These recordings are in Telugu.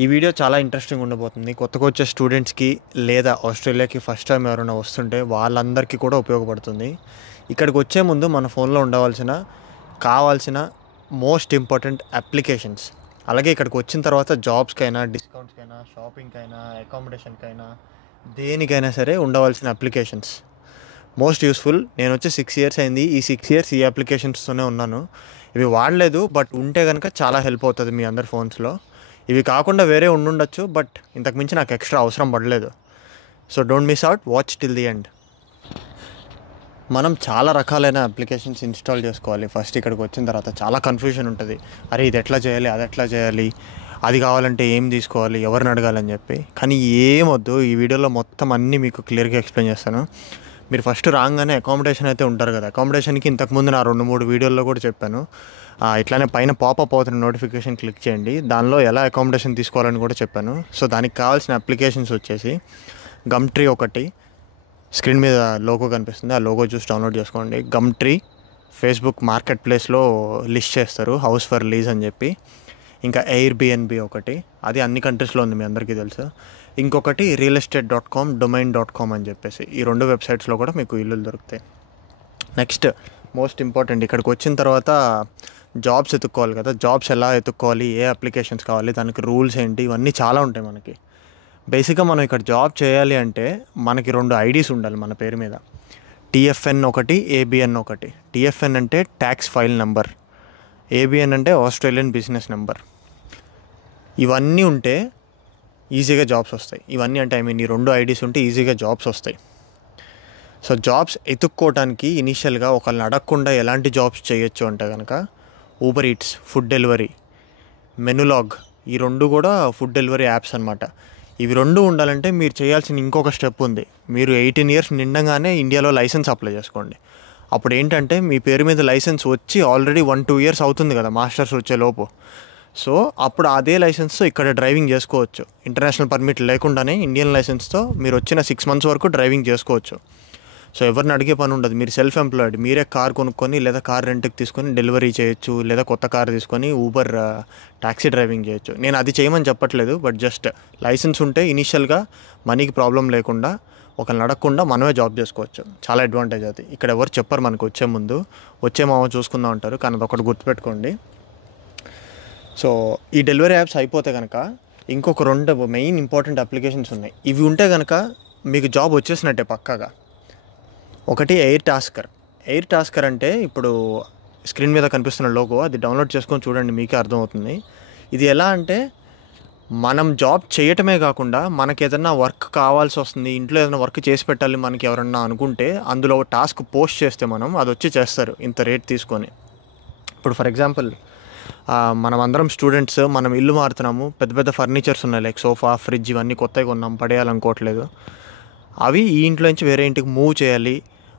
ఈ వీడియో చాలా ఇంట్రెస్టింగ్ ఉండబోతుంది. కొత్తగా వచ్చే స్టూడెంట్స్కి లేదా ఆస్ట్రేలియాకి ఫస్ట్ టైం ఎవరైనా వస్తుంటే వాళ్ళందరికీ కూడా ఉపయోగపడుతుంది. ఇక్కడికి వచ్చే ముందు మన ఫోన్లో కావాల్సిన మోస్ట్ ఇంపార్టెంట్ అప్లికేషన్స్, అలాగే ఇక్కడికి వచ్చిన తర్వాత జాబ్స్కైనా, డిస్కౌంట్స్కైనా, షాపింగ్కైనా, అకామిడేషన్కైనా, దేనికైనా సరే ఉండవలసిన అప్లికేషన్స్ మోస్ట్ యూస్ఫుల్. నేను వచ్చి 6 years అయింది. ఈ 6 years ఈ అప్లికేషన్స్తోనే ఉన్నాను. ఇవి వాడలేదు, బట్ ఉంటే కనుక చాలా హెల్ప్ అవుతుంది మీ అందరి ఫోన్స్లో. ఇవి కాకుండా వేరే ఉండుండొచ్చు, బట్ ఇంతకు మించి నాకు ఎక్స్ట్రా అవసరం పడలేదు. So don't miss out, watch till the end. మనం చాలా రకాలైన అప్లికేషన్స్ ఇన్స్టాల్ చేసుకోవాలి. ఫస్ట్ ఇక్కడికి వచ్చిన తర్వాత చాలా కన్ఫ్యూజన్ ఉంటుంది. అరే ఇది ఎట్లా చేయాలి, అది ఎట్లా చేయాలి, అది కావాలంటే ఏం తీసుకోవాలి, ఎవరిని అడగాలని చెప్పి. కానీ ఏమొద్దు, ఈ వీడియోలో మొత్తం అన్నీ మీకు క్లియర్గా ఎక్స్ప్లెయిన్ చేస్తాను. మీరు ఫస్ట్ రాగానే అకామిడేషన్ అయితే ఉంటారు కదా, అకామిడేషన్కి ఇంతకుముందు నా 2-3 వీడియోల్లో కూడా చెప్పాను. ఇట్లానే పైన పాపప్ అవుతున్న నోటిఫికేషన్ క్లిక్ చేయండి, దానిలో ఎలా అకామిడేషన్ తీసుకోవాలని కూడా చెప్పాను. సో దానికి కావాల్సిన అప్లికేషన్స్ వచ్చేసి గమ్ట్రీ ఒకటి, స్క్రీన్ మీద లోగో కనిపిస్తుంది, ఆ లోగో చూసి డౌన్లోడ్ చేసుకోండి. గమ్ట్రీ ఫేస్బుక్ మార్కెట్ ప్లేస్లో లిస్ట్ చేస్తారు, హౌస్ ఫర్ లీజ్ అని చెప్పి. ఇంకా ఎయిర్బిఎన్బి ఒకటి, అది అన్ని కంట్రీస్లో ఉంది, మీ అందరికీ తెలుసు. ఇంకొకటి realestate.com, domain.com అని చెప్పేసి. ఈ 2 వెబ్సైట్స్లో కూడా మీకు ఇల్లులు దొరుకుతాయి. నెక్స్ట్ మోస్ట్ ఇంపార్టెంట్, ఇక్కడికి వచ్చిన తర్వాత జాబ్స్ ఎత్తుక్కోవాలి కదా. జాబ్స్ ఎలా ఎత్తుక్కోవాలి, ఏ అప్లికేషన్స్ కావాలి, దానికి రూల్స్ ఏంటి, ఇవన్నీ చాలా ఉంటాయి మనకి. బేసిక్గా మనం ఇక్కడ జాబ్ చేయాలి అంటే మనకి 2 ఐడీస్ ఉండాలి మన పేరు మీద. టీఎఫ్ఎన్ ఒకటి, ఏబిఎన్ ఒకటి. టీఎఫ్ఎన్ అంటే ట్యాక్స్ ఫైల్ నెంబర్, ఏబిఎన్ అంటే ఆస్ట్రేలియన్ బిజినెస్ నెంబర్. ఇవన్నీ ఉంటే ఈజీగా జాబ్స్ వస్తాయి. ఇవన్నీ అంటే ఈ 2 ఐడీస్ ఉంటే ఈజీగా జాబ్స్ వస్తాయి. సో జాబ్స్ ఎత్తుక్కోవడానికి ఇనీషియల్గా ఒకళ్ళని అడగకుండా ఎలాంటి జాబ్స్ చేయొచ్చు అంటే కనుక ఊబర్ ఈట్స్, ఫుడ్ డెలివరీ, మెనులాగ్, ఈ 2 కూడా ఫుడ్ డెలివరీ యాప్స్ అనమాట. ఇవి 2 ఉండాలంటే మీరు చేయాల్సిన ఇంకొక స్టెప్ ఉంది. మీరు 18 years నిండగానే ఇండియాలో లైసెన్స్ అప్లై చేసుకోండి. అప్పుడు ఏంటంటే మీ పేరు మీద లైసెన్స్ వచ్చి ఆల్రెడీ 1-2 years అవుతుంది కదా మాస్టర్స్ వచ్చే లోపు. సో అప్పుడు అదే లైసెన్స్తో ఇక్కడ డ్రైవింగ్ చేసుకోవచ్చు. ఇంటర్నేషనల్ పర్మిట్ లేకుండానే ఇండియన్ లైసెన్స్తో మీరు వచ్చిన 6 months వరకు డ్రైవింగ్ చేసుకోవచ్చు. సో ఎవరిని అడిగే పని ఉండదు. మీరు సెల్ఫ్ ఎంప్లాయిడ్, మీరే కార్ కొనుక్కొని లేదా కార్ రెంట్కి తీసుకొని డెలివరీ చేయొచ్చు, లేదా కొత్త కార్ తీసుకొని ఊబర్ ట్యాక్సీ డ్రైవింగ్ చేయొచ్చు. నేను అది చేయమని చెప్పట్లేదు, బట్ జస్ట్ లైసెన్స్ ఉంటే ఇనీషియల్గా మనీకి ప్రాబ్లం లేకుండా ఒకరిని అడగకుండా మనమే జాబ్ చేసుకోవచ్చు. చాలా అడ్వాంటేజ్ అది. ఇక్కడ ఎవరు చెప్పరు మనకు వచ్చే ముందు, వచ్చే మామ చూసుకుందాం అంటారు. కానీ అదొకటి గుర్తుపెట్టుకోండి. సో ఈ డెలివరీ యాప్స్ అయిపోతే కనుక ఇంకొక 2 మెయిన్ ఇంపార్టెంట్ అప్లికేషన్స్ ఉన్నాయి. ఇవి ఉంటే కనుక మీకు జాబ్ వచ్చేసినట్టే పక్కాగా. ఒకటి ఎయిర్ టాస్కర్ అంటే ఇప్పుడు స్క్రీన్ మీద కనిపిస్తున్న లోగో, అది డౌన్లోడ్ చేసుకొని చూడండి, మీకే అర్థమవుతుంది. ఇది ఎలా అంటే మనం జాబ్ చేయటమే కాకుండా మనకి ఏదైనా వర్క్ కావాల్సి వస్తుంది, ఇంట్లో ఏదైనా వర్క్ చేసి పెట్టాలి మనకి ఎవరన్నా అనుకుంటే అందులో టాస్క్ పోస్ట్ చేస్తే అది వచ్చి చేస్తారు ఇంత రేట్ తీసుకొని. ఇప్పుడు ఫర్ ఎగ్జాంపుల్ మనం అందరం స్టూడెంట్స్, మనం ఇల్లు మారుతున్నాము, పెద్ద పెద్ద ఫర్నిచర్స్ ఉన్నాయి, లైక్ సోఫా, ఫ్రిడ్జ్, ఇవన్నీ కొత్తగా కొన్నాం, పడేయాలనుకోవట్లేదు. అవి ఈ ఇంట్లో నుంచి వేరే ఇంటికి మూవ్ చేయాలి.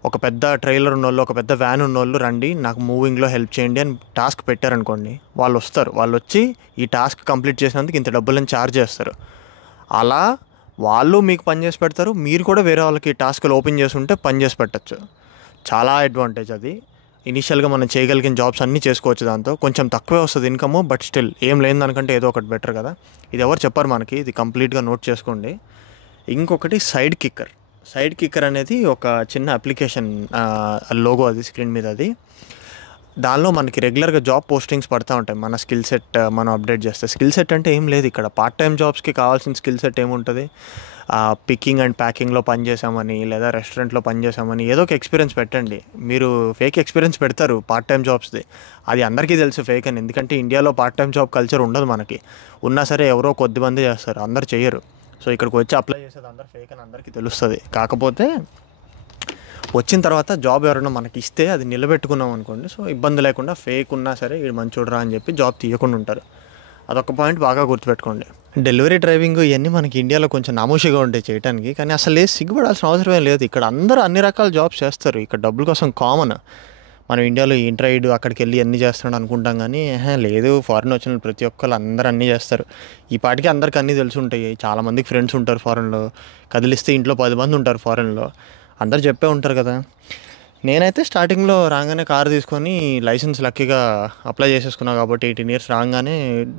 ఒక పెద్ద ట్రైలర్ ఉన్నోళ్ళు, ఒక పెద్ద వ్యాన్ ఉన్నోళ్ళు రండి నాకు మూవింగ్లో హెల్ప్ చేయండి అని టాస్క్ పెట్టారనుకోండి, వాళ్ళు వస్తారు. వాళ్ళు వచ్చి ఈ టాస్క్ కంప్లీట్ చేసినందుకు ఇంత డబ్బులని ఛార్జ్ చేస్తారు. అలా వాళ్ళు మీకు పని చేసి పెడతారు, మీరు కూడా వేరే వాళ్ళకి టాస్క్లు ఓపెన్ చేసి ఉంటే పని చేసి పెట్టచ్చు. చాలా అడ్వాంటేజ్ అది. ఇనీషియల్గా మనం చేయగలిగిన జాబ్స్ అన్నీ చేసుకోవచ్చు. దాంతో కొంచెం తక్కువే వస్తుంది ఇన్కమ్, బట్ స్టిల్ ఏం లేని దానికంటే ఏదో ఒకటి బెటర్ కదా. ఇది ఎవరు చెప్పారు మనకి, ఇది కంప్లీట్గా నోట్ చేసుకోండి. ఇంకొకటి సైడ్ కిక్కర్ అనేది ఒక చిన్న అప్లికేషన్, లోగో అది స్క్రీన్ మీద. అది దానిలో మనకి రెగ్యులర్గా జాబ్ పోస్టింగ్స్ పడుతూ ఉంటాయి. మన స్కిల్ సెట్ మనం అప్డేట్ చేస్తే, స్కిల్ సెట్ అంటే ఏం లేదు, ఇక్కడ పార్ట్ టైం జాబ్స్కి కావాల్సిన స్కిల్ సెట్ ఏముంటుంది, పికింగ్ అండ్ ప్యాకింగ్లో పనిచేసామని లేదా రెస్టారెంట్లో పనిచేసామని ఏదో ఒక ఎక్స్పీరియన్స్ పెట్టండి. మీరు ఫేక్ ఎక్స్పీరియన్స్ పెడతారు పార్ట్ టైం జాబ్స్ది, అది అందరికీ తెలుసు ఫేక్ అని. ఎందుకంటే ఇండియాలో పార్ట్ టైం జాబ్ కల్చర్ ఉండదు మనకి. ఉన్నా సరే ఎవరో కొద్దిమంది చేస్తారు, అందరు చేయరు. సో ఇక్కడికి వచ్చి అప్లై చేసేది అందరు ఫేక్ అని అందరికీ తెలుస్తుంది. కాకపోతే వచ్చిన తర్వాత జాబ్ ఎవరైనా మనకి ఇస్తే అది నిలబెట్టుకున్నాం అనుకోండి, సో ఇబ్బంది లేకుండా ఫేక్ ఉన్నా సరే వీడు మంచోడురా అని చెప్పి జాబ్ తీయకుండా ఉంటారు. అదొక పాయింట్ బాగా గుర్తుపెట్టుకోండి. డెలివరీ డ్రైవింగ్ ఇవన్నీ మనకి ఇండియాలో కొంచెం నామోషిగా ఉంటాయి చేయడానికి, కానీ అసలు సిగ్గుపడాల్సిన అవసరమే లేదు. ఇక్కడ అందరూ అన్ని రకాల జాబ్స్ చేస్తారు. ఇక్కడ డబ్బుల కోసం కామన్. మనం ఇండియాలో ఇంట్రైడ్ అక్కడికి వెళ్ళి అన్నీ చేస్తున్నాడు అనుకుంటాం, కానీ లేదు, ఫారిన్ వచ్చిన ప్రతి ఒక్కరు అందరూ అన్నీ చేస్తారు. ఈ పాటికి అందరికి అన్నీ తెలిసి ఉంటాయి. చాలామందికి ఫ్రెండ్స్ ఉంటారు ఫారెన్లో, కదిలిస్తే ఇంట్లో 10 మంది ఉంటారు ఫారెన్లో, అందరు చెప్పే ఉంటారు కదా. నేనైతే స్టార్టింగ్లో రాగానే కారు తీసుకొని లైసెన్స్ లక్కీగా అప్లై చేసేసుకున్నాను కాబట్టి 18 years రాగానే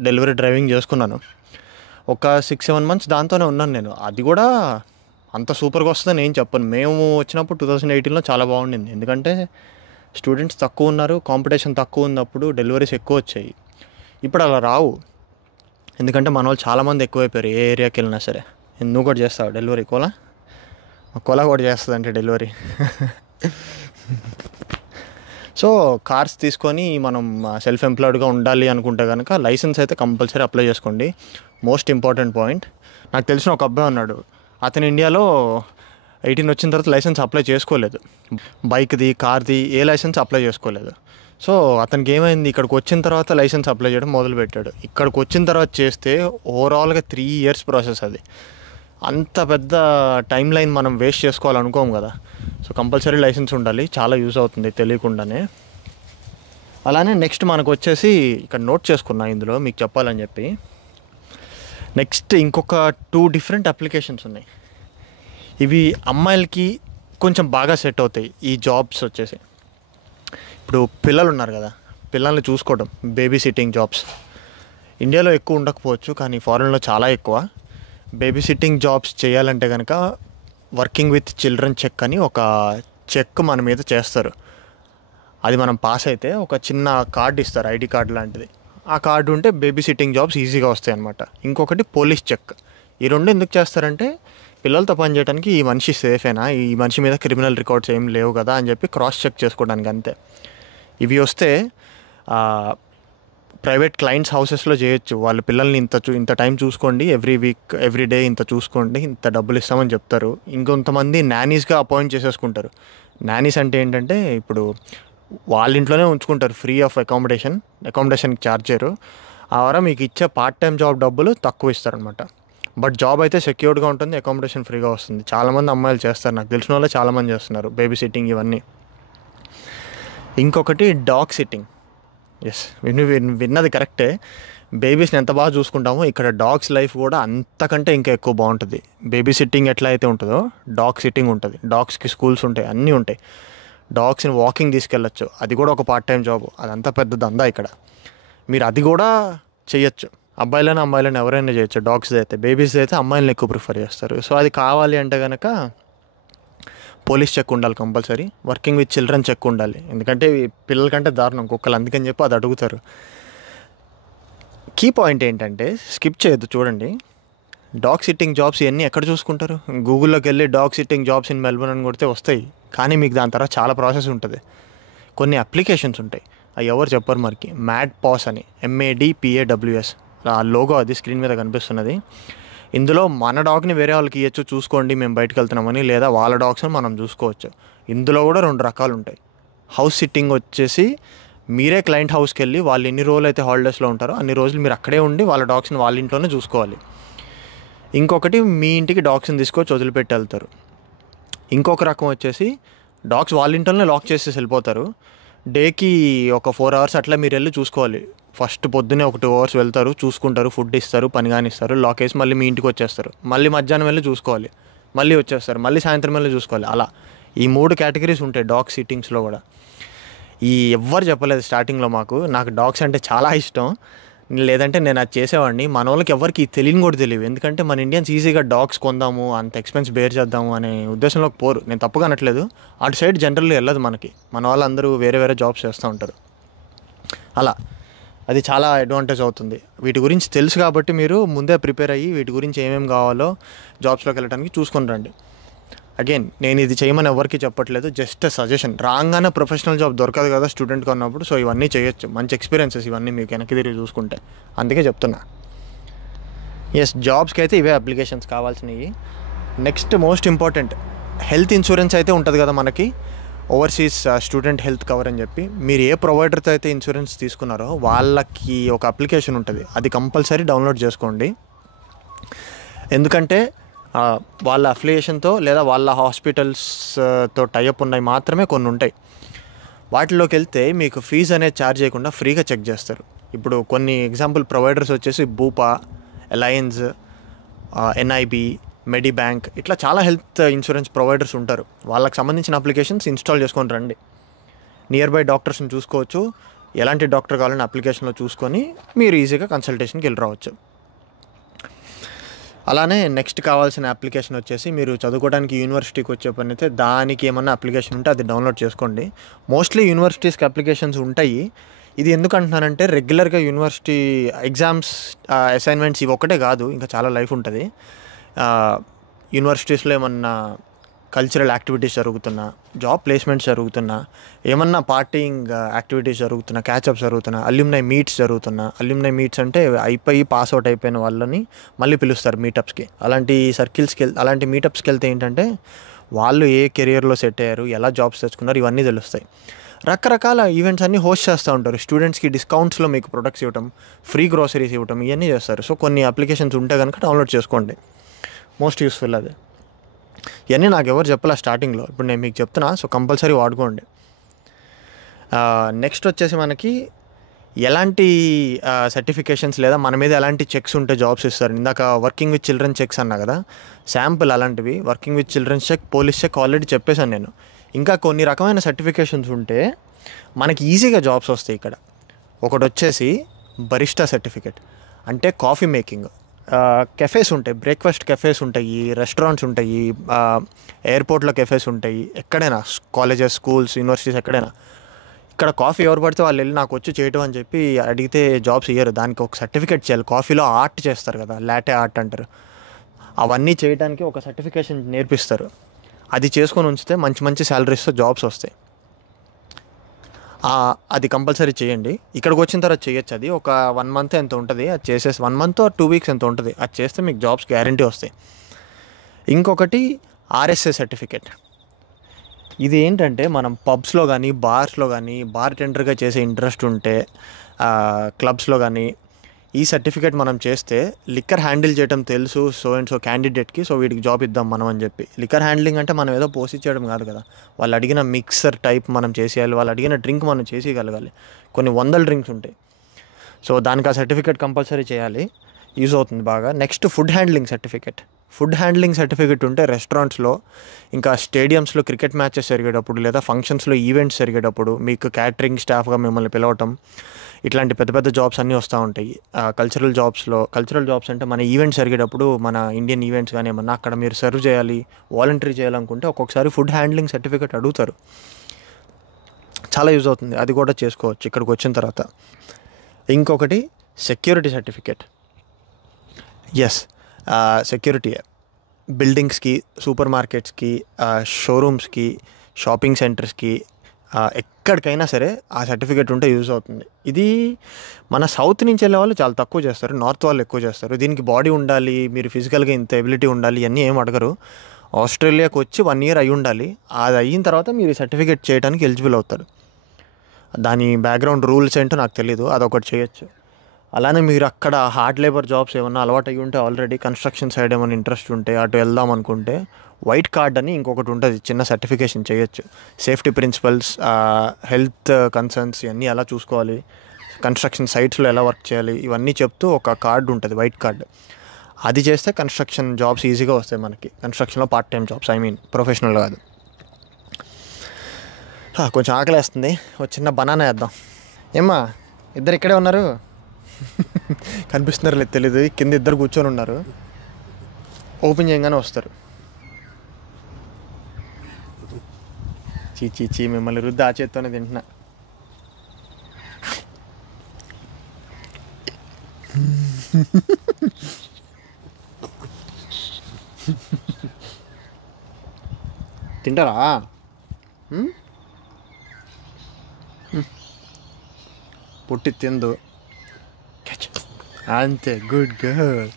డెలివరీ డ్రైవింగ్ చేసుకున్నాను. ఒక 6-7 మంత్స్ దాంతోనే ఉన్నాను నేను. అది కూడా అంత సూపర్గా వస్తుందని నేను చెప్పను. మేము వచ్చినప్పుడు 2018లో చాలా బాగుండింది. ఎందుకంటే స్టూడెంట్స్ తక్కువ ఉన్నారు, కాంపిటీషన్ తక్కువ ఉన్నప్పుడు డెలివరీస్ ఎక్కువ వచ్చాయి. ఇప్పుడు అలా రావు, ఎందుకంటే మన వాళ్ళు చాలామంది ఎక్కువైపోయారు. ఏ ఏరియాకి వెళ్ళినా సరే. నువ్వు కూడా చేస్తావు డెలివరీ? కోలా కూడా చేస్తుంది అంటే డెలివరీ. సో కార్స్ తీసుకొని మనం సెల్ఫ్ ఎంప్లాయిడ్గా ఉండాలి అనుకుంటే కనుక లైసెన్స్ అయితే కంపల్సరీ అప్లై చేసుకోండి. Most important point. నాకు తెలిసిన ఒక అబ్బాయి ఉన్నాడు, అతను ఇండియాలో 18 వచ్చిన తర్వాత లైసెన్స్ అప్లై చేసుకోలేదు. బైక్ది, కార్ది ఏ లైసెన్స్ అప్లై చేసుకోలేదు. సో అతనికి ఏమైంది, ఇక్కడికి వచ్చిన తర్వాత లైసెన్స్ అప్లై చేయడం మొదలుపెట్టాడు. ఇక్కడికి వచ్చిన తర్వాత చేస్తే ఓవరాల్గా 3 years ప్రాసెస్. అది అంత పెద్ద టైం లైన్ మనం వేస్ట్ చేసుకోవాలనుకోం కదా. సో కంపల్సరీ లైసెన్స్ ఉండాలి, చాలా యూజ్ అవుతుంది తెలియకుండానే. అలానే నెక్స్ట్ మనకు వచ్చేసి ఇక్కడ నోట్ చేసుకున్నా ఇందులో మీకు చెప్పాలని చెప్పి. నెక్స్ట్ ఇంకొక 2 different అప్లికేషన్స్ ఉన్నాయి. ఇవి అమ్మాయిలకి కొంచెం బాగా సెట్ అవుతాయి ఈ జాబ్స్ వచ్చేసి. ఇప్పుడు పిల్లలు ఉన్నారు కదా, పిల్లల్ని చూసుకోవడం, బేబీ సిట్టింగ్ జాబ్స్. ఇండియాలో ఎక్కువ ఉండకపోవచ్చు, కానీ ఫారెన్లో చాలా ఎక్కువ. బేబీ సిట్టింగ్ జాబ్స్ చేయాలంటే కనుక వర్కింగ్ విత్ చిల్డ్రన్ చెక్ అని ఒక చెక్ మన మీద చేస్తారు. అది మనం పాస్ అయితే ఒక చిన్న కార్డు ఇస్తారు, ఐడి కార్డు లాంటిది. ఆ కార్డు ఉంటే బేబీ సిట్టింగ్ జాబ్స్ ఈజీగా వస్తాయి అన్నమాట. ఇంకొకటి పోలీస్ చెక్. ఈ రెండు ఎందుకు చేస్తారంటే పిల్లలతో పని చేయడానికి ఈ మనిషి సేఫేనా, ఈ మనిషి మీద క్రిమినల్ రికార్డ్స్ ఏం లేవు కదా అని చెప్పి క్రాస్ చెక్ చేసుకోవడానికి అంతే. ఇవి వస్తే ప్రైవేట్ క్లయింట్స్ హౌసెస్లో చేయొచ్చు. వాళ్ళ పిల్లల్ని ఇంత టైం చూసుకోండి, ఎవ్రీ వీక్ ఎవ్రీ డే ఇంత చూసుకోండి, ఇంత డబ్బులు ఇస్తామని చెప్తారు. ఇంకొంతమంది నానీస్గా అపాయింట్ చేసేసుకుంటారు. నానీస్ అంటే ఏంటంటే ఇప్పుడు వాళ్ళ ఇంట్లోనే ఉంచుకుంటారు, ఫ్రీ ఆఫ్ అకామిడేషన్కి ఛార్జ్ చేయరు. ఆ వారా మీకు ఇచ్చే పార్ట్ టైం జాబ్ డబ్బులు తక్కువ ఇస్తారనమాట. బట్ జాబ్ అయితే సెక్యూర్డ్గా ఉంటుంది, అకామిడేషన్ ఫ్రీగా వస్తుంది. చాలామంది అమ్మాయిలు చేస్తారు, నాకు తెలిసిన వాళ్ళే చాలామంది చేస్తున్నారు బేబీ సిట్టింగ్ ఇవన్నీ. ఇంకొకటి డాగ్ సిట్టింగ్. ఎస్, విన్నది కరెక్టే. బేబీస్ని ఎంత బాగా చూసుకుంటామో ఇక్కడ డాగ్స్ లైఫ్ కూడా అంతకంటే ఇంకా ఎక్కువ బాగుంటుంది. బేబీ సిట్టింగ్ ఎట్లా అయితే ఉంటుందో డాగ్ సిట్టింగ్ ఉంటుంది. డాగ్స్కి స్కూల్స్ ఉంటాయి, అన్నీ ఉంటాయి. డాగ్స్ని వాకింగ్ తీసుకెళ్ళచ్చు, అది కూడా ఒక పార్ట్ టైం జాబ్. అదంతా పెద్ద దందా ఇక్కడ. మీరు అది కూడా చేయొచ్చు. అబ్బాయిలైనా అమ్మాయిలైనా ఎవరైనా చేయొచ్చు. డాగ్స్ అయితే, బేబీస్ అయితే అమ్మాయిలను ఎక్కువ ప్రిఫర్ చేస్తారు. సో అది కావాలి అంటే కనుక పోలీస్ చెక్ ఉండాలి compulsory. Working with children check ఉండాలి, ఎందుకంటే పిల్లల కంటే దారుణం కుక్కలు, అందుకని చెప్పి అది అడుగుతారు. కీ పాయింట్ ఏంటంటే స్కిప్ చేయొద్దు, చూడండి. డాగ్ సిట్టింగ్ జాబ్స్ ఇవన్నీ ఎక్కడ చూసుకుంటారు? గూగుల్లోకి వెళ్ళి dog sitting jobs in Melbourne అని కొడితే వస్తాయి, కానీ మీకు దాని తర్వాత చాలా ప్రాసెస్ ఉంటుంది. కొన్ని అప్లికేషన్స్ ఉంటాయి, అవి ఎవరు చెప్పరు మనకి. మ్యాడ్ పాస్ అని, MADPAWS, ఆ లోగో అది స్క్రీన్ మీద కనిపిస్తున్నది. ఇందులో మన డాగ్ని వేరే వాళ్ళకి ఇవ్వచ్చు, చూసుకోండి మేము బయటకు వెళ్తున్నామని, లేదా వాళ్ళ డాగ్స్ని మనం చూసుకోవచ్చు. ఇందులో కూడా 2 రకాలు ఉంటాయి. హౌస్ సిట్టింగ్ వచ్చేసి మీరే క్లయింట్ హౌస్కి వెళ్ళి వాళ్ళు ఎన్ని రోజులు అయితే హాలిడేస్లో ఉంటారో అన్ని రోజులు మీరు అక్కడే ఉండి వాళ్ళ డాగ్స్ని వాళ్ళ ఇంట్లోనే చూసుకోవాలి. ఇంకొకటి మీ ఇంటికి డాగ్స్ని తీసుకొచ్చి వదిలిపెట్టి వెళ్తారు. ఇంకొక రకం వచ్చేసి డాగ్స్ వాళ్ళ ఇంట్లోనే లాక్ చేసేసి వెళ్ళిపోతారు. డేకి ఒక 4 hours అట్లా మీరు వెళ్ళి చూసుకోవాలి. ఫస్ట్ పొద్దున్నే ఒక 2 hours వెళ్తారు, చూసుకుంటారు, ఫుడ్ ఇస్తారు, పని కానిస్తారు, లాక్ వేసి మళ్ళీ మీ ఇంటికి వచ్చేస్తారు. మళ్ళీ మధ్యాహ్నం వెళ్ళి చూసుకోవాలి, మళ్ళీ వచ్చేస్తారు, మళ్ళీ సాయంత్రం వెళ్ళి చూసుకోవాలి. అలా ఈ 3 కేటగిరీస్ ఉంటాయి డాగ్ సిట్టింగ్స్లో కూడా. ఎవ్వరు చెప్పలేదు స్టార్టింగ్లో నాకు డాగ్స్ అంటే చాలా ఇష్టం, లేదంటే నేను అది చేసేవాడిని. మన వాళ్ళకి ఎవరికి తెలియని కూడా తెలియదు, ఎందుకంటే మన ఇండియన్స్ ఈజీగా డాగ్స్ కొందాము, అంత ఎక్స్పెన్స్ బేర్ చేద్దాము అనే ఉద్దేశంలోకి పోరు. నేను తప్పుగా అనట్లేదు, అటు సైడ్ జనరల్గా వెళ్ళదు మనకి. మన వాళ్ళందరూ వేరే వేరే జాబ్స్ చేస్తూ ఉంటారు. అలా అది చాలా అడ్వాంటేజ్ అవుతుంది. వీటి గురించి తెలుసు కాబట్టి మీరు ముందే ప్రిపేర్ అయ్యి వీటి గురించి ఏమేమి కావాలో జాబ్స్లోకి వెళ్ళడానికి చూసుకొని రండి. అగైన్ నేను ఇది చేయమని ఎవరికి చెప్పట్లేదు, జస్ట్ సజెషన్. రాగానే ప్రొఫెషనల్ జాబ్ దొరకదు కదా స్టూడెంట్గా ఉన్నప్పుడు. సో ఇవన్నీ చేయొచ్చు, మంచి ఎక్స్పీరియన్సెస్ ఇవన్నీ మీకు వెనక్కి తిరిగి చూసుకుంటే. అందుకే చెప్తున్నా. ఎస్, జాబ్స్కి అయితే ఇవే అప్లికేషన్స్ కావాల్సినవి. Next most important, health insurance అయితే ఉంటుంది కదా మనకి, ఓవర్సీస్ స్టూడెంట్ హెల్త్ కవర్ అని చెప్పి. మీరు ఏ ప్రొవైడర్తో అయితే ఇన్సూరెన్స్ తీసుకున్నారో వాళ్ళకి ఒక అప్లికేషన్ ఉంటుంది, అది కంపల్సరీ డౌన్లోడ్ చేసుకోండి. ఎందుకంటే వాళ్ళ అఫిలియేషన్తో లేదా వాళ్ళ హాస్పిటల్స్తో టైఅప్ ఉన్నాయి మాత్రమే కొన్ని ఉంటాయి. వాటిలోకి వెళ్తే మీకు ఫీజు అనేది ఛార్జ్ చేయకుండా ఫ్రీగా చెక్ చేస్తారు. ఇప్పుడు కొన్ని ఎగ్జాంపుల్ ప్రొవైడర్స్ వచ్చేసి బూపా, అలయన్స్, NIB, మెడిబ్యాంక్, ఇట్లా చాలా హెల్త్ ఇన్సూరెన్స్ ప్రొవైడర్స్ ఉంటారు. వాళ్ళకి సంబంధించిన అప్లికేషన్స్ ఇన్స్టాల్ చేసుకొని రండి. నియర్ బై డాక్టర్స్ని చూసుకోవచ్చు, ఎలాంటి డాక్టర్ కావాలని అప్లికేషన్లో చూసుకొని మీరు ఈజీగా కన్సల్టేషన్కి వెళ్ళి రావచ్చు. అలానే నెక్స్ట్ కావాల్సిన అప్లికేషన్ వచ్చేసి మీరు చదువుకోవడానికి యూనివర్సిటీకి వచ్చే పని అయితే దానికి ఏమన్నా అప్లికేషన్ ఉంటే అది డౌన్లోడ్ చేసుకోండి. మోస్ట్లీ యూనివర్సిటీస్కి అప్లికేషన్స్ ఉంటాయి. ఇది ఎందుకు అంటున్నానంటే రెగ్యులర్గా యూనివర్సిటీ ఎగ్జామ్స్, అసైన్మెంట్స్ ఇవి ఒక్కటే కాదు, ఇంకా చాలా లైఫ్ ఉంటుంది. యూనివర్సిటీస్లో ఏమన్నా కల్చరల్ యాక్టివిటీస్ జరుగుతున్నా, జాబ్ ప్లేస్మెంట్స్ జరుగుతున్నా, ఏమన్నా పార్టీయింగ్ యాక్టివిటీస్ జరుగుతున్నా, క్యాచప్స్ జరుగుతున్నా, అల్యూమినై మీట్స్ జరుగుతున్నా. అల్యూమినై మీట్స్ అంటే అయిపోయి పాస్అవుట్ అయిపోయిన వాళ్ళని మళ్ళీ పిలుస్తారు మీటప్స్కి. అలాంటి మీటప్స్కి వెళ్తే ఏంటంటే వాళ్ళు ఏ కెరియర్లో సెట్ అయ్యారు, ఎలా జాబ్స్ తెచ్చుకున్నారు, ఇవన్నీ తెలుస్తాయి. రకరకాల ఈవెంట్స్ అన్నీ హోస్ట్ చేస్తూ ఉంటారు. స్టూడెంట్స్కి డిస్కౌంట్స్లో మీకు ప్రొడక్ట్స్ ఇవ్వటం, ఫ్రీ గ్రోసరీస్ ఇవ్వటం, ఇవన్నీ చేస్తారు. సో కొన్ని అప్లికేషన్స్ ఉంటే కనుక డౌన్లోడ్ చేసుకోండి, మోస్ట్ యూస్ఫుల్ అది. ఇవన్నీ నాకు ఎవరు చెప్పలే స్టార్టింగ్లో, ఇప్పుడు నేను మీకు చెప్తున్నా. సో కంపల్సరీ వాడుకోండి. నెక్స్ట్ వచ్చేసి మనకి ఎలాంటి సర్టిఫికేషన్స్ లేదా మన మీద ఎలాంటి చెక్స్ ఉంటే జాబ్స్ ఇస్తారు. ఇందాక వర్కింగ్ విత్ చిల్డ్రన్ చెక్స్ అన్నా కదా, శాంపుల్ అలాంటివి. Working with childrens check, police check already చెప్పేశాను నేను. ఇంకా కొన్ని రకమైన సర్టిఫికేషన్స్ ఉంటే మనకి ఈజీగా జాబ్స్ వస్తాయి ఇక్కడ. ఒకటి వచ్చేసి బరిస్టా సర్టిఫికేట్, అంటే కాఫీ మేకింగ్. కెఫేస్ ఉంటాయి, బ్రేక్ఫాస్ట్ కెఫేస్ ఉంటాయి, రెస్టారెంట్స్ ఉంటాయి, ఎయిర్పోర్ట్లో కెఫేస్ ఉంటాయి, ఎక్కడైనా కాలేజెస్, స్కూల్స్, యూనివర్సిటీస్ ఎక్కడైనా. ఇక్కడ కాఫీ ఎవరు పడితే వాళ్ళు వెళ్ళి నాకు వచ్చి చేయటం అని చెప్పి అడిగితే జాబ్స్ ఇయ్యరు. దానికి ఒక సర్టిఫికేట్ చేయాలి. కాఫీలో ఆర్ట్ చేస్తారు కదా, లాటే ఆర్ట్ అంటారు, అవన్నీ చేయడానికి ఒక సర్టిఫికేషన్ నేర్పిస్తారు. అది చేసుకొని ఉంచితే మంచి మంచి శాలరీస్తో జాబ్స్ వస్తాయి. అది కంపల్సరీ చేయండి. ఇక్కడికి వచ్చిన తర్వాత చేయొచ్చు. అది ఒక 1 month ఎంత ఉంటుంది, అది చేసేసి 1 month or 2 weeks ఎంత ఉంటుంది, అది చేస్తే మీకు జాబ్స్ గ్యారంటీ వస్తాయి. ఇంకొకటి ఆర్ఎస్ఏ సర్టిఫికేట్. ఇది ఏంటంటే మనం పబ్స్లో కానీ, బార్స్లో కానీ బార్ టెండర్గా చేసే ఇంట్రెస్ట్ ఉంటే, క్లబ్స్లో కానీ ఈ సర్టిఫికేట్ మనం చేస్తే లిక్కర్ హ్యాండిల్ చేయడం తెలుసు సో అండ్ సో క్యాండిడేట్కి, సో వీడికి జాబ్ ఇద్దాం మనం అని చెప్పి. లిక్కర్ హ్యాండ్లింగ్ అంటే మనం ఏదో పోసి చేయడం కాదు కదా, వాళ్ళు అడిగిన మిక్సర్ టైప్ మనం చేసేయాలి, వాళ్ళు అడిగిన డ్రింక్ మనం చేసేయగలగాలి. కొన్ని 100 డ్రింక్స్ ఉంటాయి. సో దానికి ఆ సర్టిఫికేట్ కంపల్సరీ చేయాలి, యూజ్ అవుతుంది బాగా. Next food handling certificate. Food handling certificate ఉంటే రెస్టారెంట్స్లో, ఇంకా స్టేడియంస్లో క్రికెట్ మ్యాచెస్ జరిగేటప్పుడు లేదా ఫంక్షన్స్లో ఈవెంట్స్ జరిగేటప్పుడు మీకు క్యాటరింగ్ స్టాఫ్గా మిమ్మల్ని పిలవటం, ఇట్లాంటి పెద్ద పెద్ద జాబ్స్ అన్నీ వస్తూ ఉంటాయి. కల్చరల్ జాబ్స్ అంటే మన ఈవెంట్స్ జరిగేటప్పుడు, మన ఇండియన్ ఈవెంట్స్ కానీ ఏమన్నా అక్కడ మీరు సర్వ్ చేయాలి, వాలంటరీ చేయాలనుకుంటే ఒక్కొక్కసారి ఫుడ్ హ్యాండ్లింగ్ సర్టిఫికేట్ అడుగుతారు. చాలా యూజ్ అవుతుంది, అది కూడా చేసుకోవచ్చు ఇక్కడికి వచ్చిన తర్వాత. ఇంకొకటి సెక్యూరిటీ సర్టిఫికేట్. ఎస్, సెక్యూరిటీ బిల్డింగ్స్కి, సూపర్ మార్కెట్స్కి, షోరూమ్స్కి, షాపింగ్ సెంటర్స్కి, ఎక్కడికైనా సరే ఆ సర్టిఫికేట్ ఉంటే యూజ్ అవుతుంది. ఇది మన సౌత్ నుంచి వెళ్ళే వాళ్ళు చాలా తక్కువ చేస్తారు, నార్త్ వాళ్ళు ఎక్కువ చేస్తారు. దీనికి బాడీ ఉండాలి, మీరు ఫిజికల్గా ఇంత ఎబిలిటీ ఉండాలి, ఇవన్నీ ఏం అడగరు. ఆస్ట్రేలియాకి వచ్చి 1 year అయి ఉండాలి. అది అయిన తర్వాత మీరు సర్టిఫికేట్ చేయడానికి ఎలిజిబుల్ అవుతారు. దాని బ్యాక్గ్రౌండ్ రూల్స్ ఏంటో నాకు తెలీదు, అదొకటి చేయొచ్చు. అలానే మీరు అక్కడ హార్డ్ లేబర్ జాబ్స్ ఏమన్నా అలవాటు అయ్యి ఉంటే, ఆల్రెడీ కన్స్ట్రక్షన్ సైడ్ ఏమైనా ఇంట్రెస్ట్ ఉంటే అటు వెళ్దాం అనుకుంటే, వైట్ కార్డ్ అని ఇంకొకటి ఉంటుంది, చిన్న సర్టిఫికేషన్ చేయొచ్చు. సేఫ్టీ ప్రిన్సిపల్స్, హెల్త్ కన్సర్న్స్ ఇవన్నీ ఎలా చూసుకోవాలి, కన్స్ట్రక్షన్ సైట్స్లో ఎలా వర్క్ చేయాలి, ఇవన్నీ చెప్తూ ఒక కార్డు ఉంటుంది, వైట్ కార్డ్. అది చేస్తే కన్స్ట్రక్షన్ జాబ్స్ ఈజీగా వస్తాయి మనకి. కన్స్ట్రక్షన్లో పార్ట్ టైం జాబ్స్, ప్రొఫెషనల్ కాదు. కొంచెం ఆకలేస్తుంది, ఒక చిన్న బనానా వేద్దాం. ఏమ్మా, ఇద్దరు ఇక్కడే ఉన్నారు, కనిపిస్తున్నారు లేదు తెలీదు, కింద ఇద్దరు కూర్చొని ఉన్నారు, ఓపెన్ చేయగానే వస్తారు. చీ మిమ్మల్ని రుద్ది ఆ చేత్తోనే తింటున్నా. తింటారా? పొట్టి తిందు అంతే, good girl.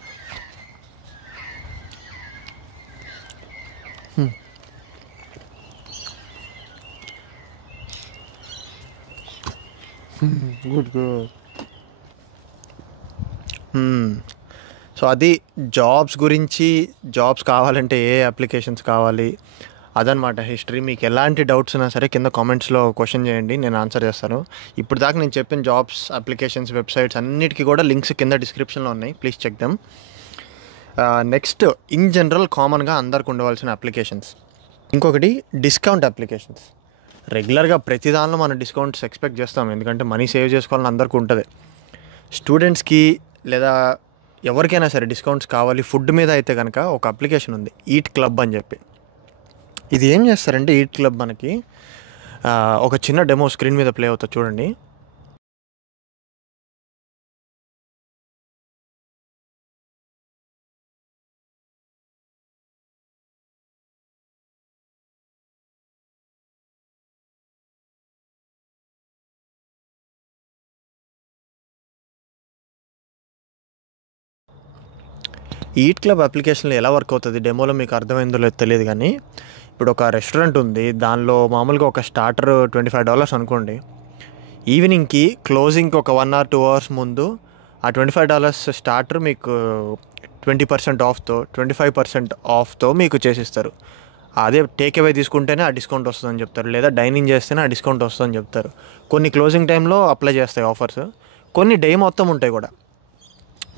Good girl. So అది జాబ్స్ గురించి, జాబ్స్ కావాలంటే ఏ అప్లికేషన్స్ కావాలి అదనమాట హిస్టరీ. మీకు ఎలాంటి డౌట్స్ ఉన్నా సరే కింద కామెంట్స్లో క్వశ్చన్ చేయండి, నేను ఆన్సర్ చేస్తాను. ఇప్పుడు దాకా నేను చెప్పిన జాబ్స్, అప్లికేషన్స్, వెబ్సైట్స్ అన్నిటికీ కూడా లింక్స్ కింద డిస్క్రిప్షన్లో ఉన్నాయి, please check them. Next, in general కామన్గా అందరికి ఉండవలసిన అప్లికేషన్స్. ఇంకొకటి డిస్కౌంట్ అప్లికేషన్స్. రెగ్యులర్గా ప్రతి దానిలో మనం డిస్కౌంట్స్ ఎక్స్పెక్ట్ చేస్తాం, ఎందుకంటే మనీ సేవ్ చేసుకోవాలని అందరికీ ఉంటుంది. స్టూడెంట్స్కి లేదా ఎవరికైనా సరే డిస్కౌంట్స్ కావాలి ఫుడ్ మీద అయితే కనుక ఒక అప్లికేషన్ ఉంది, ఈట్ క్లబ్ అని చెప్పి. ఇది ఏం చేస్తారంటే ఈట్ క్లబ్ మనకి ఒక చిన్న డెమో స్క్రీన్ మీద ప్లే అవుతుంది చూడండి. ఈట్ క్లబ్ అప్లికేషన్లో ఎలా వర్క్ అవుతుంది డెమోలో మీకు అర్థమైందో లేదో తెలియదు, కానీ ఇప్పుడు ఒక రెస్టారెంట్ ఉంది, దానిలో మామూలుగా ఒక స్టార్టర్ $25 అనుకోండి. ఈవినింగ్కి క్లోజింగ్కి ఒక 1 or 2 hours ముందు ఆ $25 స్టార్టర్ మీకు 20% ఆఫ్తో 25% ఆఫ్తో మీకు చేసిస్తారు. అదే టేక్ అవే తీసుకుంటేనే ఆ డిస్కౌంట్ వస్తుందని చెప్తారు, లేదా డైనింగ్ చేస్తేనే ఆ డిస్కౌంట్ వస్తుందని చెప్తారు. కొన్ని క్లోజింగ్ టైంలో అప్లై చేస్తాయి ఆఫర్స్, కొన్ని డే మొత్తం ఉంటాయి కూడా.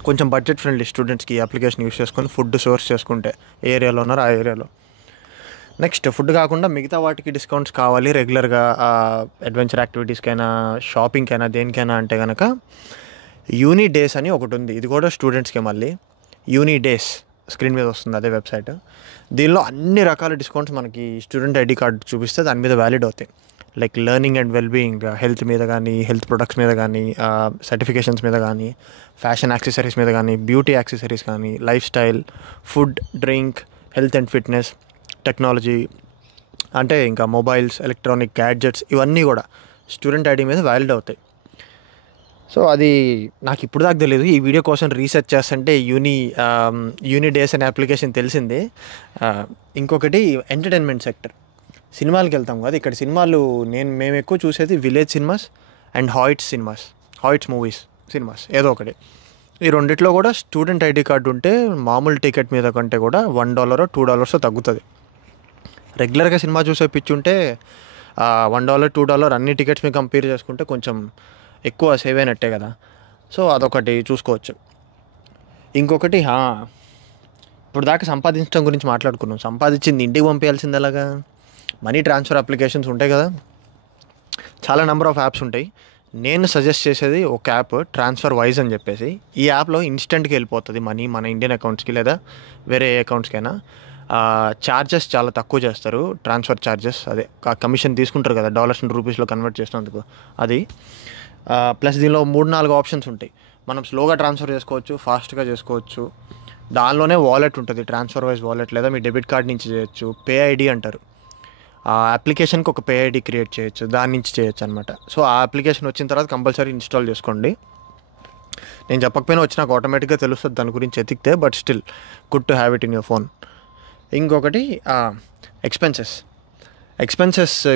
కొంచెం బడ్జెట్ ఫ్రెండ్లీ స్టూడెంట్స్కి ఈ అప్లికేషన్ యూస్ చేసుకొని ఫుడ్ సోర్స్ చేసుకుంటే ఏ ఏరియాలో ఉన్నారో ఆ ఏరియాలో. నెక్స్ట్ ఫుడ్ కాకుండా మిగతా వాటికి డిస్కౌంట్స్ కావాలి రెగ్యులర్గా అడ్వెంచర్ యాక్టివిటీస్కైనా షాపింగ్కైనా దేనికైనా అంటే కనుక యూని డేస్ అని ఒకటి ఉంది. ఇది కూడా స్టూడెంట్స్కే మళ్ళీ యూని డేస్ స్క్రీన్ మీద వస్తుంది, అదే వెబ్సైట్. దీనిలో అన్ని రకాల డిస్కౌంట్స్ మనకి స్టూడెంట్ ఐడి కార్డు చూపిస్తే దాని మీద వ్యాలిడ్ అవుతాయి. Like learning and wellbeing, health మీద కానీ, హెల్త్ ప్రొడక్ట్స్ మీద కానీ, సర్టిఫికేషన్స్ మీద కానీ, ఫ్యాషన్ యాక్సెసరీస్ మీద కానీ, బ్యూటీ యాక్సెసరీస్ కానీ, life style, food, drink, health and fitness, technology, అంటే ఇంకా మొబైల్స్, ఎలక్ట్రానిక్ గ్యాడ్జెట్స్, ఇవన్నీ కూడా స్టూడెంట్ ఐడి మీద వ్యాలిడ్ అవుతాయి. సో అది నాకు ఇప్పుడు దాకా తెలియదు, ఈ వీడియో కోసం రీసెర్చ్ చేస్తుంటే యూని డేస్ అనే అప్లికేషన్ తెలిసింది. ఇంకొకటి ఎంటర్టైన్మెంట్ సెక్టర్, సినిమాలకు వెళ్తాం కదా, ఇక్కడ సినిమాలు మేము ఎక్కువ చూసేది village cinemas and హాయిట్స్ movies cinemas, ఏదో ఒకటి. ఈ రెండిట్లో కూడా స్టూడెంట్ ఐడి కార్డు ఉంటే మామూలు టికెట్ మీద కంటే కూడా $1 or $2 తగ్గుతుంది. రెగ్యులర్గా సినిమా చూసే పిచ్చుంటే $1 $2 అన్ని టికెట్స్ మీద కంపేర్ చేసుకుంటే కొంచెం ఎక్కువ సేవ్ అయినట్టే కదా. సో అదొకటి చూసుకోవచ్చు. ఇంకొకటి ఇప్పుడు దాకా సంపాదించడం గురించి మాట్లాడుకున్నాం, సంపాదించింది ఇంటికి పంపించాల్సింది ఎలాగా? మనీ ట్రాన్స్ఫర్ అప్లికేషన్స్ ఉంటాయి కదా, చాలా నెంబర్ ఆఫ్ యాప్స్ ఉంటాయి. నేను సజెస్ట్ చేసేది ఒక యాప్ ట్రాన్స్ఫర్ వైజ్ అని చెప్పేసి. ఈ యాప్లో ఇన్స్టెంట్గా వెళ్ళిపోతుంది మనీ మన ఇండియన్ అకౌంట్స్కి లేదా వేరే ఏ అకౌంట్స్కైనా. ఛార్జెస్ చాలా తక్కువ చేస్తారు, ట్రాన్స్ఫర్ ఛార్జెస్, అదే కమిషన్ తీసుకుంటారు కదా డాలర్స్ని రూపీస్లో కన్వర్ట్ చేసినందుకు అది. ప్లస్ దీనిలో 3-4 ఆప్షన్స్ ఉంటాయి. మనం స్లోగా ట్రాన్స్ఫర్ చేసుకోవచ్చు, ఫాస్ట్గా చేసుకోవచ్చు. దానిలోనే వాలెట్ ఉంటుంది, ట్రాన్స్ఫర్ వైజ్ వాలెట్, లేదా మీ డెబిట్ కార్డ్ నుంచి చేయొచ్చు. పే ఐడి అంటారు, ఆ అప్లికేషన్కి ఒక పే ఐడి క్రియేట్ చేయొచ్చు, దాని నుంచి చేయొచ్చు అనమాట. సో ఆ అప్లికేషన్ వచ్చిన తర్వాత కంపల్సరీ ఇన్స్టాల్ చేసుకోండి. నేను చెప్పకపోయినా వచ్చినాక ఆటోమేటిక్గా తెలుస్తుంది దాని గురించి ఎతికితే, but still good to have it in your phone. ఇంకొకటి ఎక్స్పెన్సెస్.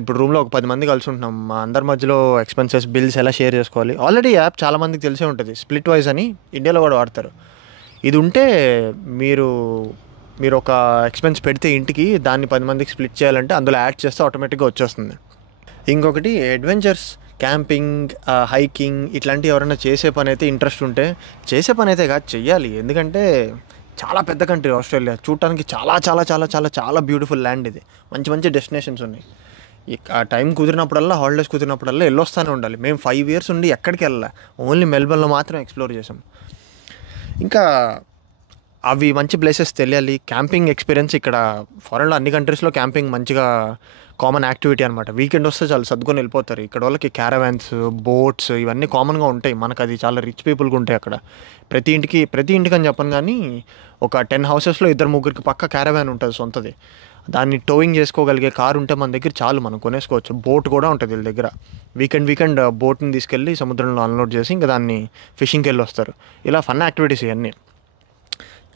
ఇప్పుడు రూమ్లో ఒక 10 మంది కలిసి ఉంటున్నాం, మా అందరి మధ్యలో ఎక్స్పెన్సెస్ బిల్స్ ఎలా షేర్ చేసుకోవాలి. ఆల్రెడీ యాప్ చాలామందికి తెలిసే ఉంటుంది, స్ప్లిట్ వైజ్ అని ఇండియాలో కూడా వాడతారు. ఇది ఉంటే మీరు ఒక ఎక్స్పెన్స్ పెడితే ఇంటికి, దాన్ని 10 మందికి స్ప్లిట్ చేయాలంటే అందులో యాడ్ చేస్తే ఆటోమేటిక్గా వచ్చేస్తుంది. ఇంకొకటి అడ్వెంచర్స్, క్యాంపింగ్, హైకింగ్ ఇట్లాంటివి ఎవరైనా చేసే పని అయితే ఇంట్రెస్ట్ ఉంటే, చేసే పని అయితే కాదు చెయ్యాలి, ఎందుకంటే చాలా పెద్ద కంట్రీ ఆస్ట్రేలియా, చూడటానికి చాలా చాలా చాలా చాలా చాలా బ్యూటిఫుల్ ల్యాండ్. ఇది మంచి మంచి డెస్టినేషన్స్ ఉన్నాయి. ఆ టైం కుదిరినప్పుడల్లా, హాలిడేస్ కుదిరినప్పుడల్లా వెళ్ళొస్తూనే ఉండాలి. మేము 5 years ఉండి ఎక్కడికి వెళ్ళాలి, ఓన్లీ మెల్బర్న్లో మాత్రం ఎక్స్ప్లోర్ చేసాం. ఇంకా అవి మంచి ప్లేసెస్ తెలియాలి. క్యాంపింగ్ ఎక్స్పీరియన్స్ ఇక్కడ ఫారెన్లో అన్ని కంట్రీస్లో క్యాంపింగ్ మంచిగా కామన్ యాక్టివిటీ అనమాట. వీకెండ్ వస్తే చాలా సర్దుకొని వెళ్ళిపోతారు. ఇక్కడ వాళ్ళకి క్యారవాన్స్, బోట్స్ ఇవన్నీ కామన్గా ఉంటాయి. మనకు అది చాలా రిచ్ పీపుల్కి ఉంటాయి అక్కడ. ప్రతి ఇంటికి అని చెప్పను, కానీ ఒక 10 houses 2-3 పక్క క్యారవాన్ ఉంటుంది సొంతది. దాన్ని టోయింగ్ చేసుకోగలిగే కారు ఉంటే మన దగ్గర చాలు, మనం కొనేసుకోవచ్చు. బోట్ కూడా ఉంటుంది వీళ్ళ దగ్గర. వీకెండ్ బోట్ని తీసుకెళ్ళి సముద్రంలో అన్లోడ్ చేసి ఇంకా దాన్ని ఫిషింగ్కి వెళ్ళి వస్తారు. ఇలా ఫన్ యాక్టివిటీస్ ఇవన్నీ.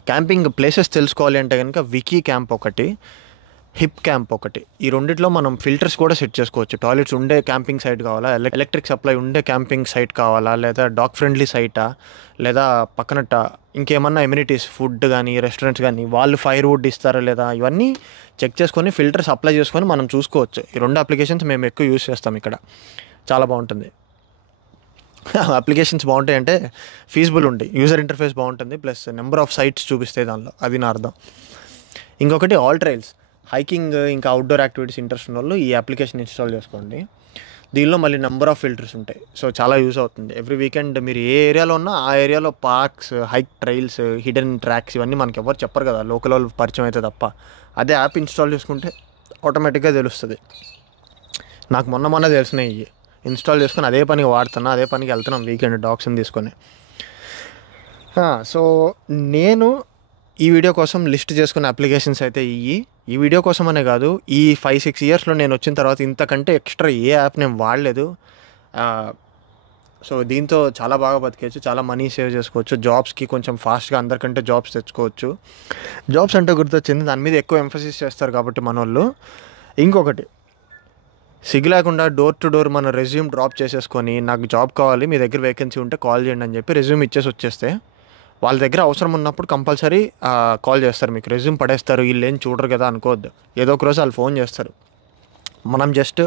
క్యాంపింగ్ ప్లేసెస్ తెలుసుకోవాలి అంటే కనుక వికీ క్యాంప్ ఒకటి, హిప్ క్యాంప్ ఒకటి. ఈ రెండిట్లో మనం ఫిల్టర్స్ కూడా సెట్ చేసుకోవచ్చు. టాయిలెట్స్ ఉండే క్యాంపింగ్ సైట్ కావాలా, ఎలక్ట్రిక్ సప్లై ఉండే క్యాంపింగ్ సైట్ కావాలా, లేదా డాగ్ ఫ్రెండ్లీ సైటా, లేదా పక్కనట్ట ఇంకేమన్నా ఎమ్యూనిటీస్, ఫుడ్ కానీ రెస్టారెంట్స్ కానీ వాళ్ళు ఫైర్ వుడ్ ఇస్తారా లేదా, ఇవన్నీ చెక్ చేసుకొని ఫిల్టర్స్ అప్లై చేసుకొని మనం చూసుకోవచ్చు. ఈ 2 అప్లికేషన్స్ మేము ఎక్కువ యూస్ చేస్తాం ఇక్కడ, చాలా బాగుంటుంది. అప్లికేషన్స్ బాగుంటాయి అంటే ఫీజిబుల్ ఉంటాయి, యూజర్ ఇంటర్ఫేస్ బాగుంటుంది, ప్లస్ నెంబర్ ఆఫ్ సైట్స్ చూపిస్తాయి దానిలో, అది నా అర్థం. ఇంకొకటి ఆల్ ట్రైల్స్, హైకింగ్ ఇంకా అవుట్డోర్ యాక్టివిటీస్ ఇంట్రెస్ట్ ఉన్న వాళ్ళు ఈ అప్లికేషన్ ఇన్స్టాల్ చేసుకోండి. దీనిలో మళ్ళీ నెంబర్ ఆఫ్ ఫిల్టర్స్ ఉంటాయి. సో చాలా యూస్ అవుతుంది. ఎవ్రీ వీకెండ్ మీరు ఏ ఏరియాలో ఉన్నా ఆ ఏరియాలో parks, hike trails, hidden tracks ఇవన్నీ మనకి ఎవరు చెప్పరు కదా, లోకల్ వాళ్ళు పరిచయం అయితే తప్ప. అదే యాప్ ఇన్స్టాల్ చేసుకుంటే ఆటోమేటిక్గా తెలుస్తుంది. నాకు మొన్న తెలిసినాయి ఇవి. ఇన్స్టాల్ చేసుకొని అదే పనికి వాడుతున్నా, అదే పనికి వెళ్తున్నాం వీకెండ్ డాగ్స్ని తీసుకొని. సో నేను ఈ వీడియో కోసం లిస్ట్ చేసుకున్న అప్లికేషన్స్ అయితే ఈ వీడియో కోసం అనే కాదు, ఈ 5-6 ఇయర్స్లో నేను వచ్చిన తర్వాత ఇంతకంటే ఎక్స్ట్రా ఏ యాప్ నేను వాడలేదు. సో దీంతో చాలా బాగా బతికేయచ్చు, చాలా మనీ సేవ్ చేసుకోవచ్చు, జాబ్స్కి కొంచెం ఫాస్ట్గా అందరికంటే జాబ్స్ తెచ్చుకోవచ్చు. జాబ్స్ అంటే గుర్తొచ్చింది, దాని మీద ఎక్కువ ఎంఫసిస్ చేస్తారు కాబట్టి మన వాళ్ళు. ఇంకొకటి, సిగ్గు లేకుండా డోర్ టు డోర్ మన రెజ్యూమ్ డ్రాప్ చేసేసుకొని నాకు జాబ్ కావాలి, మీ దగ్గర వేకెన్సీ ఉంటే కాల్ చేయండి అని చెప్పి రెజ్యూమ్ ఇచ్చేసి వచ్చేస్తే వాళ్ళ దగ్గర అవసరం ఉన్నప్పుడు కంపల్సరీ కాల్ చేస్తారు. మీకు రెజ్యూమ్ పడేస్తారు, వీళ్ళు ఏం చూడరు కదా అనుకోవద్దు. ఏదో ఒక రోజు వాళ్ళు ఫోన్ చేస్తారు. మనం జస్ట్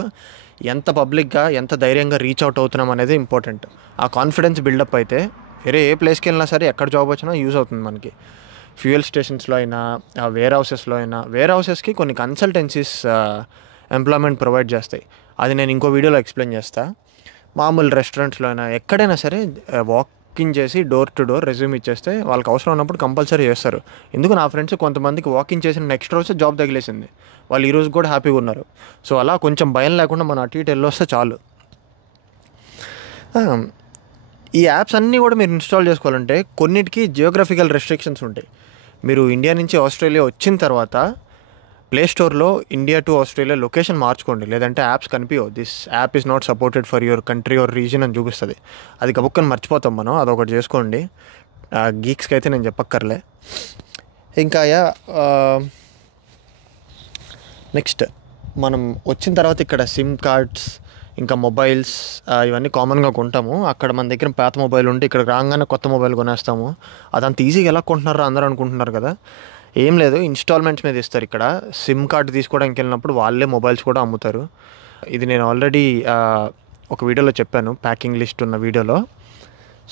ఎంత పబ్లిక్గా ఎంత ధైర్యంగా రీచ్ అవుట్ అవుతున్నాం అనేది ఇంపార్టెంట్. ఆ కాన్ఫిడెన్స్ బిల్డప్ అయితే వేరే ఏ ప్లేస్కి వెళ్ళినా సరే, ఎక్కడ జాబ్ వచ్చినా యూజ్ అవుతుంది మనకి. ఫ్యూయల్ స్టేషన్స్లో అయినా, వేర్ హౌసెస్లో అయినా. వేర్ హౌసెస్కి కొన్ని కన్సల్టెన్సీస్ ఎంప్లాయ్మెంట్ ప్రొవైడ్ చేస్తాయి. అది నేను ఇంకో వీడియోలో ఎక్స్ప్లెయిన్ చేస్తాను. మామూలు రెస్టారెంట్స్లో అయినా ఎక్కడైనా సరే వాకింగ్ చేసి డోర్ టు డోర్ రెజ్యూమ్ ఇచ్చేస్తే వాళ్ళకి అవసరం ఉన్నప్పుడు కంపల్సరీ చేస్తారు. ఎందుకు, నా ఫ్రెండ్స్ కొంతమందికి వాకింగ్ చేసిన నెక్స్ట్ రోజు జాబ్ తగిలేసింది, వాళ్ళు ఈరోజు కూడా హ్యాపీగా ఉన్నారు. సో అలా కొంచెం భయం లేకుండా మనం అటు ఇటు వెళ్ళొస్తే చాలు. ఈ యాప్స్ అన్నీ కూడా మీరు ఇన్స్టాల్ చేసుకోవాలంటే కొన్నిటికి జియోగ్రఫికల్ రెస్ట్రిక్షన్స్ ఉంటాయి. మీరు ఇండియా నుంచి ఆస్ట్రేలియా వచ్చిన తర్వాత ప్లే స్టోర్లో ఇండియా టు ఆస్ట్రేలియా లొకేషన్ మార్చుకోండి, లేదంటే యాప్స్ కనిపించవు. This app is not supported for your country or region అని చూపిస్తుంది. అది గబుక్కని మర్చిపోతాం మనం, అదొకటి చేసుకోండి. గీక్స్కి అయితే నేను చెప్పక్కర్లే. ఇంకా నెక్స్ట్ మనం వచ్చిన తర్వాత ఇక్కడ సిమ్ కార్డ్స్, ఇంకా మొబైల్స్ ఇవన్నీ కామన్గా కొంటాము. అక్కడ మన దగ్గర పాత మొబైల్ ఉంటే ఇక్కడ రాగానే కొత్త మొబైల్ కొనేస్తాము. అదంత ఈజీగా ఎలా కొంటున్నారో అందరూ అనుకుంటున్నారు కదా. ఏం లేదు, ఇన్స్టాల్మెంట్స్ మీద ఇస్తారు. ఇక్కడ సిమ్ కార్డు తీసుకోవడానికి వెళ్ళినప్పుడు వాళ్ళే మొబైల్స్ కూడా అమ్ముతారు. ఇది నేను ఆల్రెడీ ఒక వీడియోలో చెప్పాను, ప్యాకింగ్ లిస్ట్ ఉన్న వీడియోలో.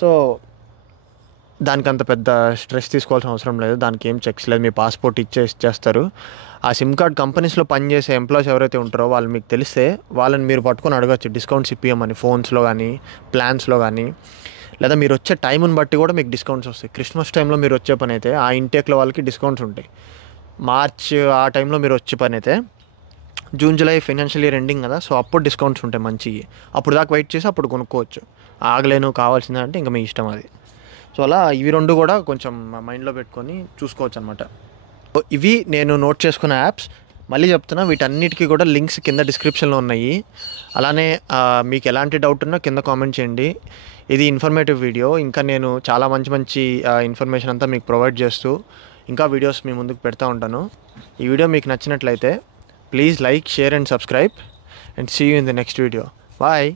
సో దానికి అంత పెద్ద స్ట్రెస్ తీసుకోవాల్సిన అవసరం లేదు, దానికి ఏం చెక్స్ లేదు. మీ పాస్పోర్ట్ ఇచ్చేస్తారు. ఆ సిమ్ కార్డ్ కంపెనీస్లో పనిచేసే ఎంప్లాయీస్ ఎవరైతే ఉంటారో వాళ్ళు మీకు తెలిస్తే వాళ్ళని మీరు పట్టుకొని అడగచ్చు డిస్కౌంట్స్ ఇప్పియమని, ఫోన్స్లో కానీ ప్లాన్స్లో కానీ. లేదా మీరు వచ్చే టైంని బట్టి కూడా మీకు డిస్కౌంట్స్ వస్తాయి. క్రిస్మస్ టైంలో మీరు వచ్చే పని అయితే ఆ ఇంటేక్లో వాళ్ళకి డిస్కౌంట్స్ ఉంటాయి. మార్చ్ ఆ టైంలో మీరు వచ్చే పని అయితే June July financial year ending కదా, సో అప్పుడు డిస్కౌంట్స్ ఉంటాయి మంచివి. అప్పుడు దాకా వెయిట్ చేసి అప్పుడు కొనుక్కోవచ్చు. ఆగలేను కావాల్సిందంటే ఇంకా మీ ఇష్టం అది. సో అలా ఇవి రెండు కూడా కొంచెం మైండ్లో పెట్టుకొని చూసుకోవచ్చు అనమాట. ఇవి నేను నోట్ చేసుకున్న యాప్స్. మళ్ళీ చెప్తున్నా, వీటన్నిటికీ కూడా లింక్స్ కింద డిస్క్రిప్షన్లో ఉన్నాయి. అలానే మీకు ఎలాంటి డౌట్ ఉన్నా కింద కామెంట్ చేయండి. ఇది ఇన్ఫర్మేటివ్ వీడియో. ఇంకా నేను చాలా మంచి ఇన్ఫర్మేషన్ అంతా మీకు ప్రొవైడ్ చేస్తూ ఇంకా వీడియోస్ మీ ముందుకు పెడతా ఉంటాను. ఈ వీడియో మీకు నచ్చినట్లయితే please like, share and subscribe and see you in the next video. Bye.